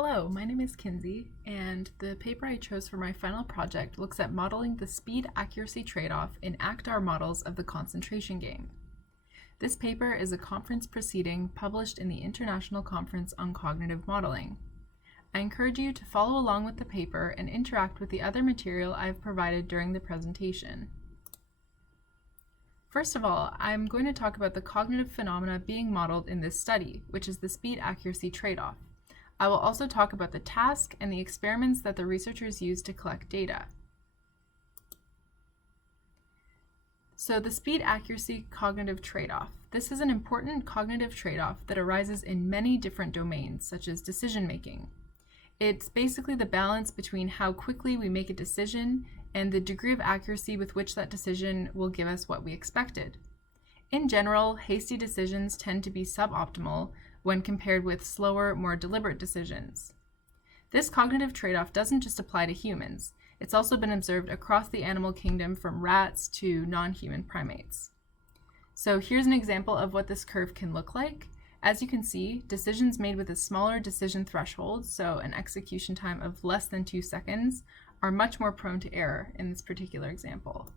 Hello, my name is Kinsey, and the paper I chose for my final project looks at modeling the speed-accuracy trade-off in ACT-R models of the concentration game. This paper is a conference proceeding published in the International Conference on Cognitive Modeling. I encourage you to follow along with the paper and interact with the other material I have provided during the presentation. First of all, I'm going to talk about the cognitive phenomena being modeled in this study, which is the speed-accuracy trade-off. I will also talk about the task and the experiments that the researchers used to collect data. So the speed-accuracy cognitive trade-off. This is an important cognitive trade-off that arises in many different domains, such as decision-making. It's basically the balance between how quickly we make a decision and the degree of accuracy with which that decision will give us what we expected. In general, hasty decisions tend to be suboptimal when compared with slower, more deliberate decisions. This cognitive trade-off doesn't just apply to humans. It's also been observed across the animal kingdom from rats to non-human primates. So here's an example of what this curve can look like. As you can see, decisions made with a smaller decision threshold, so an execution time of less than 2 seconds, are much more prone to error in this particular example.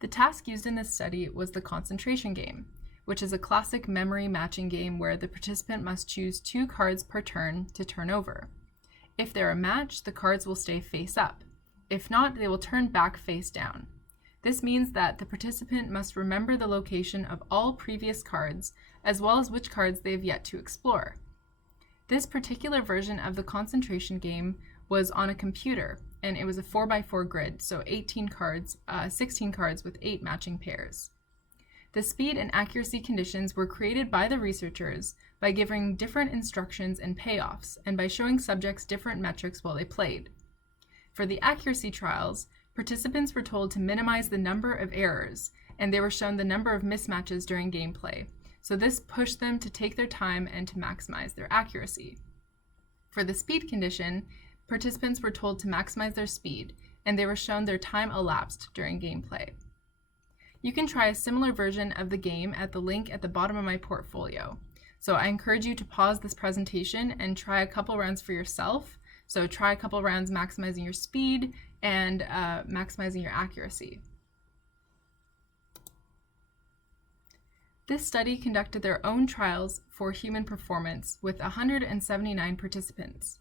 The task used in this study was the concentration game, which is a classic memory matching game where the participant must choose 2 cards per turn to turn over. If they're a match, the cards will stay face up. If not, they will turn back face down. This means that the participant must remember the location of all previous cards, as well as which cards they have yet to explore. This particular version of the concentration game was on a computer, and it was a 4x4 grid, so 18 cards, 16 cards with 8 matching pairs. The speed and accuracy conditions were created by the researchers by giving different instructions and payoffs, and by showing subjects different metrics while they played. For the accuracy trials, participants were told to minimize the number of errors, and they were shown the number of mismatches during gameplay, so this pushed them to take their time and to maximize their accuracy. For the speed condition, participants were told to maximize their speed, and they were shown their time elapsed during gameplay. You can try a similar version of the game at the link at the bottom of my portfolio. So I encourage you to pause this presentation and try a couple rounds for yourself. So try a couple rounds maximizing your speed and maximizing your accuracy. This study conducted their own trials for human performance with 179 participants.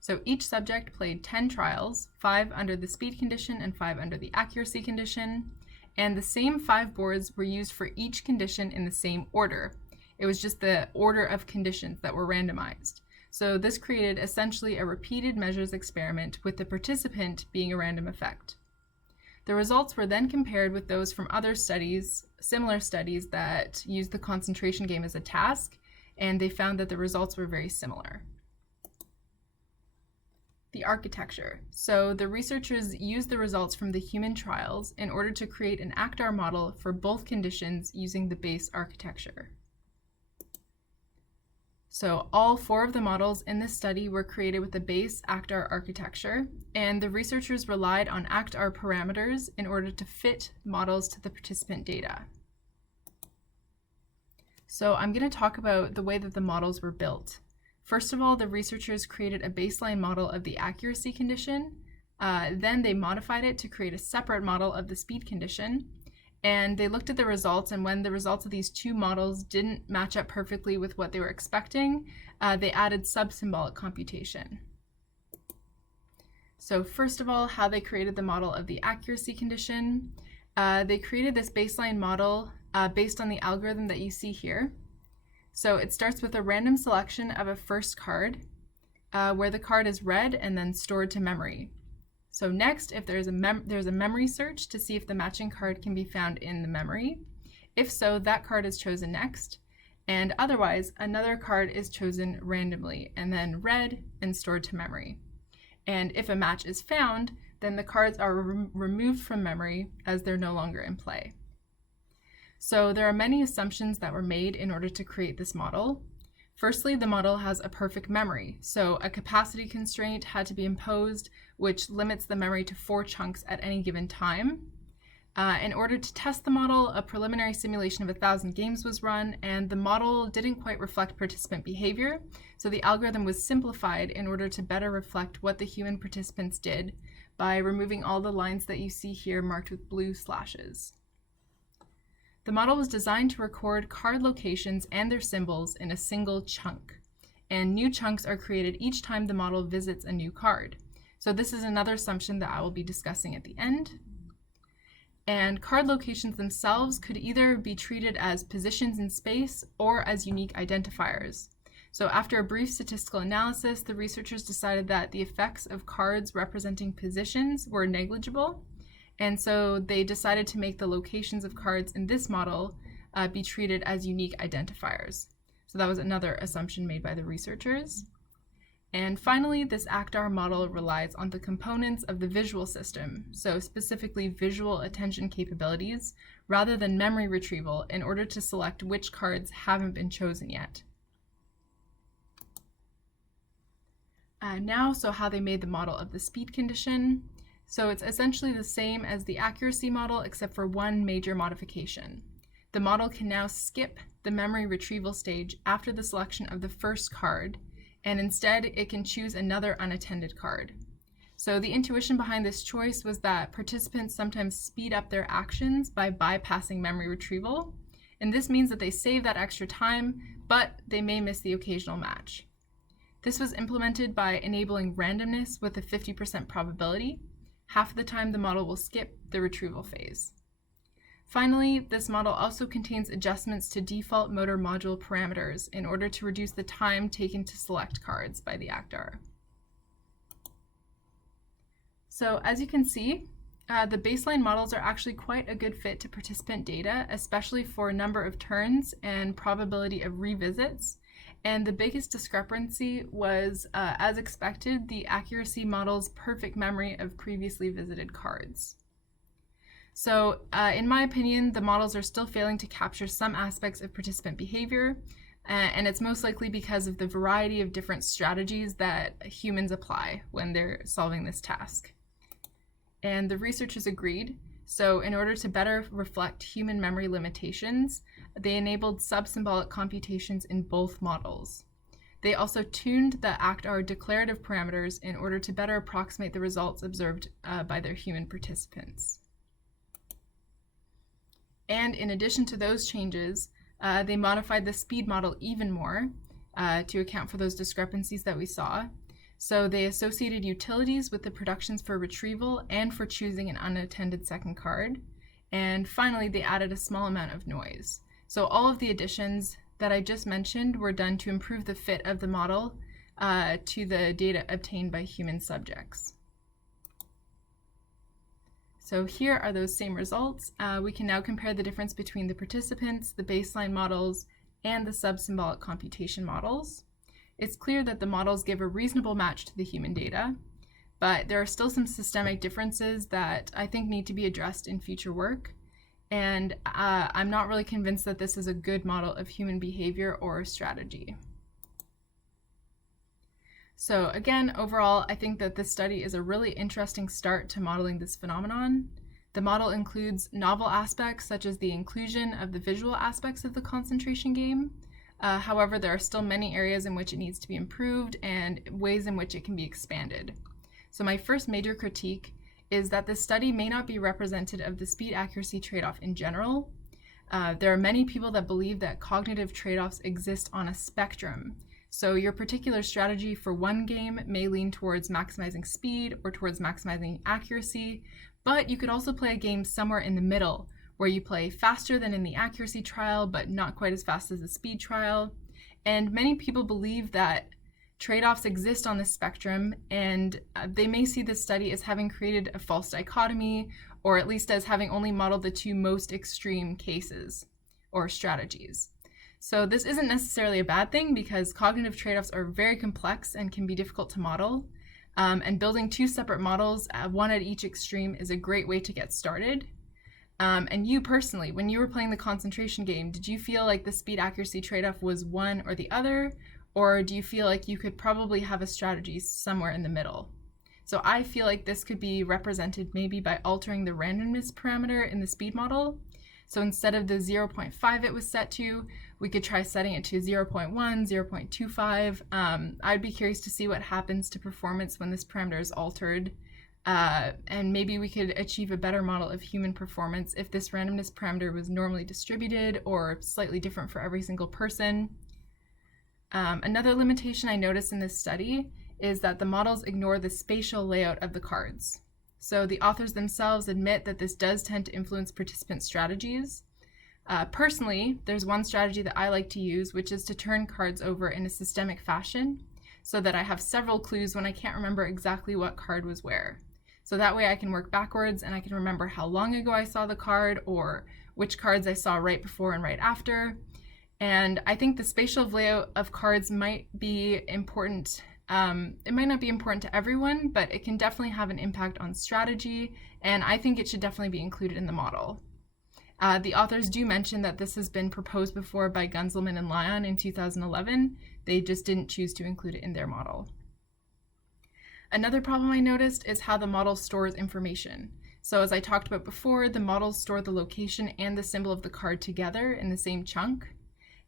So each subject played 10 trials, 5 under the speed condition and 5 under the accuracy condition. And the same 5 boards were used for each condition in the same order. It was just the order of conditions that were randomized. So this created essentially a repeated measures experiment with the participant being a random effect. The results were then compared with those from other studies, similar studies that used the concentration game as a task, and they found that the results were very similar. The architecture. So the researchers used the results from the human trials in order to create an ACT-R model for both conditions using the base architecture. So all 4 of the models in this study were created with the base ACT-R architecture, and the researchers relied on ACT-R parameters in order to fit models to the participant data. So I'm going to talk about the way that the models were built. First of all, the researchers created a baseline model of the accuracy condition. Then they modified it to create a separate model of the speed condition. And they looked at the results, and when the results of these 2 models didn't match up perfectly with what they were expecting, they added sub-symbolic computation. So first of all, how they created the model of the accuracy condition. They created this baseline model based on the algorithm that you see here. So it starts with a random selection of a first card, where the card is read and then stored to memory. So next, if there's a memory search to see if the matching card can be found in the memory. If so, that card is chosen next, and otherwise, another card is chosen randomly and then read and stored to memory. And if a match is found, then the cards are removed from memory as they're no longer in play. So there are many assumptions that were made in order to create this model. Firstly, the model has a perfect memory, so a capacity constraint had to be imposed, which limits the memory to 4 chunks at any given time. In order to test the model, a preliminary simulation of 1,000 games was run, and the model didn't quite reflect participant behavior, so the algorithm was simplified in order to better reflect what the human participants did by removing all the lines that you see here marked with blue slashes. The model was designed to record card locations and their symbols in a single chunk, and new chunks are created each time the model visits a new card. So this is another assumption that I will be discussing at the end. And card locations themselves could either be treated as positions in space or as unique identifiers. So after a brief statistical analysis, the researchers decided that the effects of cards representing positions were negligible, and so they decided to make the locations of cards in this model be treated as unique identifiers. So that was another assumption made by the researchers. And finally, this ACT-R model relies on the components of the visual system, so specifically visual attention capabilities, rather than memory retrieval in order to select which cards haven't been chosen yet. So how they made the model of the speed condition. So it's essentially the same as the accuracy model except for one major modification. The model can now skip the memory retrieval stage after the selection of the first card, and instead it can choose another unattended card. So the intuition behind this choice was that participants sometimes speed up their actions by bypassing memory retrieval, and this means that they save that extra time, but they may miss the occasional match. This was implemented by enabling randomness with a 50% probability. Half of the time the model will skip the retrieval phase. Finally, this model also contains adjustments to default motor module parameters in order to reduce the time taken to select cards by the ACT-R. So as you can see, the baseline models are actually quite a good fit to participant data, especially for number of turns and probability of revisits. And the biggest discrepancy was, as expected, the accuracy model's perfect memory of previously visited cards. So in my opinion, the models are still failing to capture some aspects of participant behavior, and it's most likely because of the variety of different strategies that humans apply when they're solving this task. And the researchers agreed. So in order to better reflect human memory limitations, they enabled sub-symbolic computations in both models. They also tuned the ACT-R declarative parameters in order to better approximate the results observed by their human participants. And in addition to those changes, they modified the speed model even more to account for those discrepancies that we saw. So they associated utilities with the productions for retrieval and for choosing an unattended second card. And finally, they added a small amount of noise. So all of the additions that I just mentioned were done to improve the fit of the model to the data obtained by human subjects. So here are those same results. We can now compare the difference between the participants, the baseline models, and the sub-symbolic computation models. It's clear that the models give a reasonable match to the human data, but there are still some systemic differences that I think need to be addressed in future work. And I'm not really convinced that this is a good model of human behavior or strategy. So again, overall, I think that this study is a really interesting start to modeling this phenomenon. The model includes novel aspects such as the inclusion of the visual aspects of the concentration game. However, there are still many areas in which it needs to be improved and ways in which it can be expanded. So my first major critique is that this study may not be representative of the speed accuracy trade-off in general. There are many people that believe that cognitive trade-offs exist on a spectrum. So your particular strategy for one game may lean towards maximizing speed or towards maximizing accuracy, but you could also play a game somewhere in the middle, where you play faster than in the accuracy trial, but not quite as fast as the speed trial. And many people believe that trade-offs exist on this spectrum, and they may see this study as having created a false dichotomy, or at least as having only modeled the two most extreme cases or strategies. So this isn't necessarily a bad thing because cognitive trade-offs are very complex and can be difficult to model. And building two separate models, one at each extreme, is a great way to get started. And you personally, when you were playing the concentration game, did you feel like the speed accuracy trade-off was one or the other? Or do you feel like you could probably have a strategy somewhere in the middle? So I feel like this could be represented maybe by altering the randomness parameter in the speed model. So instead of the 0.5 it was set to, we could try setting it to 0.1, 0.25. I'd be curious to see what happens to performance when this parameter is altered. And maybe we could achieve a better model of human performance if this randomness parameter was normally distributed or slightly different for every single person. Another limitation I noticed in this study is that the models ignore the spatial layout of the cards. So the authors themselves admit that this does tend to influence participant strategies. Personally, there's one strategy that I like to use, which is to turn cards over in a systemic fashion so that I have several clues when I can't remember exactly what card was where. So that way I can work backwards and I can remember how long ago I saw the card or which cards I saw right before and right after. And I think the spatial layout of cards might be important. It might not be important to everyone, but it can definitely have an impact on strategy, and I think it should definitely be included in the model. The authors do mention that this has been proposed before by Gunzelman and Lyon in 2011. They just didn't choose to include it in their model. Another problem I noticed is how the model stores information. So as I talked about before, the models store the location and the symbol of the card together in the same chunk.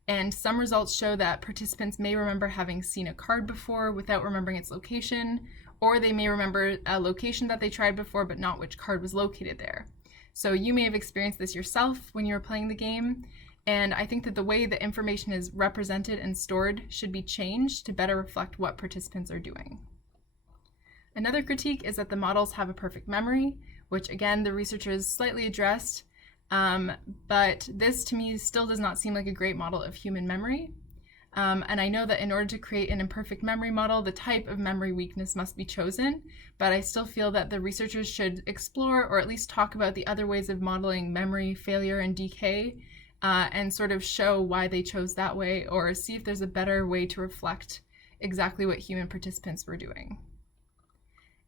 And some results show that participants may remember having seen a card before without remembering its location, or they may remember a location that they tried before but not which card was located there. So you may have experienced this yourself when you were playing the game, and I think that the way the information is represented and stored should be changed to better reflect what participants are doing. Another critique is that the models have a perfect memory, which again the researchers slightly addressed. But this to me still does not seem like a great model of human memory. And I know that in order to create an imperfect memory model, the type of memory weakness must be chosen, but I still feel that the researchers should explore or at least talk about the other ways of modeling memory failure and decay, and sort of show why they chose that way, or see if there's a better way to reflect exactly what human participants were doing.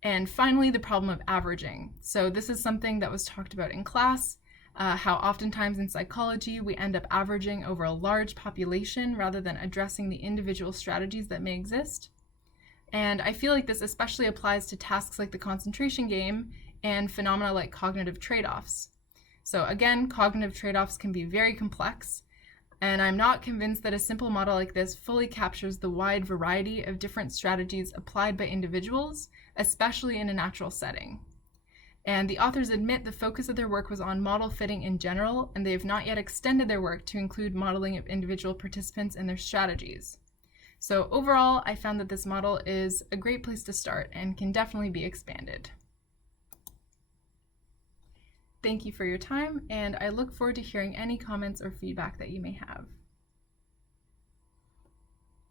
And finally, the problem of averaging. So this is something that was talked about in class. How oftentimes in psychology we end up averaging over a large population rather than addressing the individual strategies that may exist. And I feel like this especially applies to tasks like the concentration game and phenomena like cognitive trade-offs. So again, cognitive trade-offs can be very complex, and I'm not convinced that a simple model like this fully captures the wide variety of different strategies applied by individuals, especially in a natural setting. And the authors admit the focus of their work was on model fitting in general, and they have not yet extended their work to include modeling of individual participants and their strategies. So overall, I found that this model is a great place to start and can definitely be expanded. Thank you for your time, and I look forward to hearing any comments or feedback that you may have.